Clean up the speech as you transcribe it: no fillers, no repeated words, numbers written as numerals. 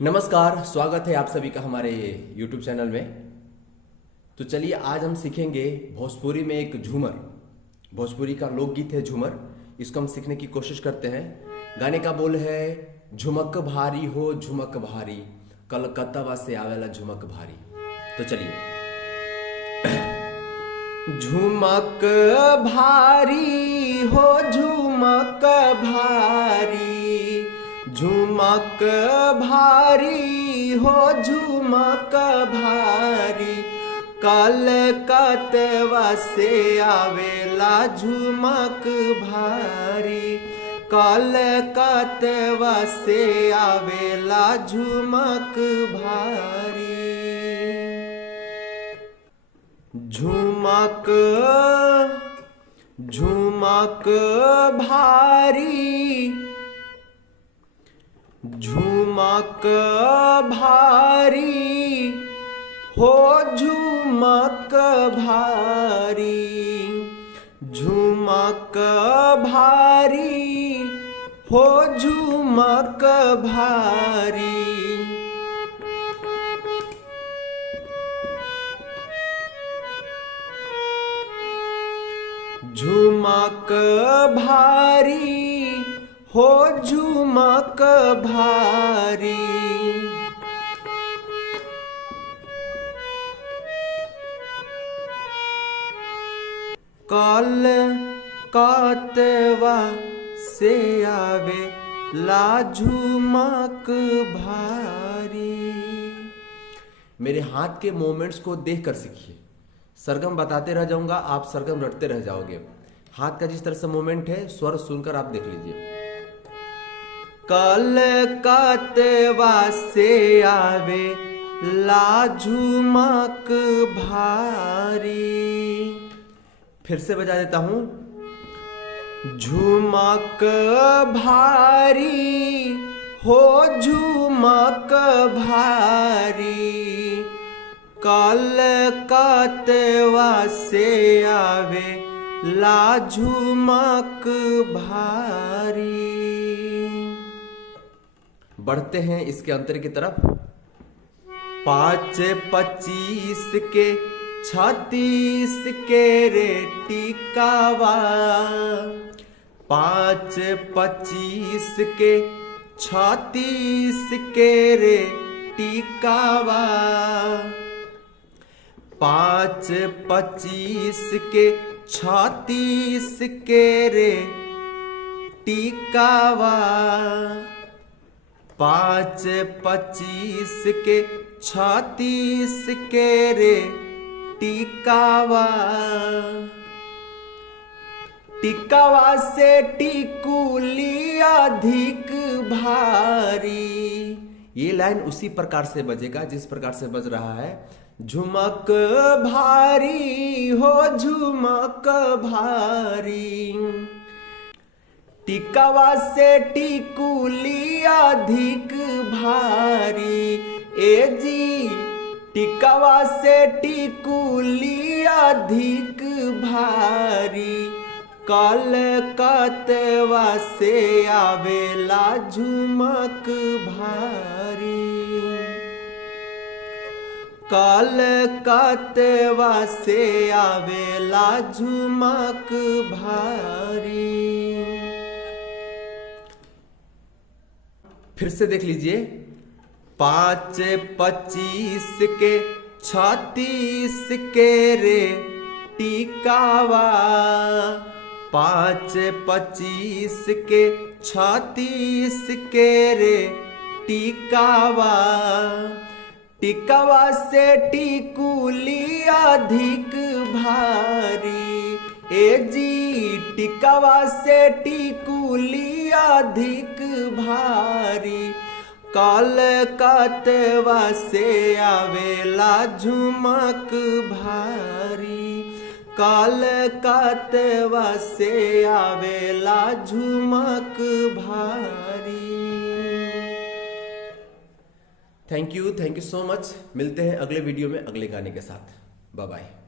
नमस्कार, स्वागत है आप सभी का हमारे YouTube चैनल में। तो चलिए आज हम सीखेंगे भोजपुरी में एक झूमर। भोजपुरी का लोकगीत है झूमर, इसको हम सीखने की कोशिश करते हैं। गाने का बोल है झुमक भारी हो झुमक भारी, कलकत्ता से आवेला झुमक भारी। तो चलिए। झुमक भारी हो झुमक भारी, झुमक भारी हो झुमक भारी, कलकत्ता से आवेला झुमक भारी, कलकत्ता से आवेला झुमक भारी। झुमक झुमक भारी, झुमक भारी हो झुमक भारी, झुमक भारी हो झुमक भारी। झुमक भारी हो झुमक भारी, कलकत्ता से आवेला झुमक भारी। मेरे हाथ के मोमेंट्स को देखकर सीखिए। सरगम बताते रह जाऊंगा, आप सरगम रटते रह जाओगे। हाथ का जिस तरह से मोमेंट है, स्वर सुनकर आप देख लीजिए। कलकत्ता से आवेला झुमक भारी। फिर से बजा देता हूं। झुमक भारी हो झुमक भारी, कलकत्ता से आवेला झुमक भारी। बढ़ते हैं इसके अंतर की तरफ। 5 25 के 36 के रे टिकावा, 5 25 के 36 के रे टिकावा, 5 25 के 36 के रे टिकावा, 5 25 के 36 के रे टिकावा। टिकावा से टिकुली अधिक भारी। ये लाइन उसी प्रकार से बजेगा जिस प्रकार से बज रहा है। झुमक भारी हो झुमक भारी, टिकावा से टिकुली अधिक भारी। ए जी टिकावा से टिकुली अधिक भारी, कलकत्ता से आवेला झुमक भारी, कलकत्ता से आवेला झुमक भारी। फिर से देख लीजिए। 5 25 के 36 के रे टिकावा, 5 25 के 36 के रे टिकावा, टिकावा से टिकुली अधिक भारी। ए जी टिकावा से टिकुली अधिक भारी, कलकत्ता से आवेला झुमक भारी, कलकत्ता से आवेला झुमक भारी। Thank you so much. मिलते हैं अगले वीडियो में अगले गाने के साथ। Bye bye.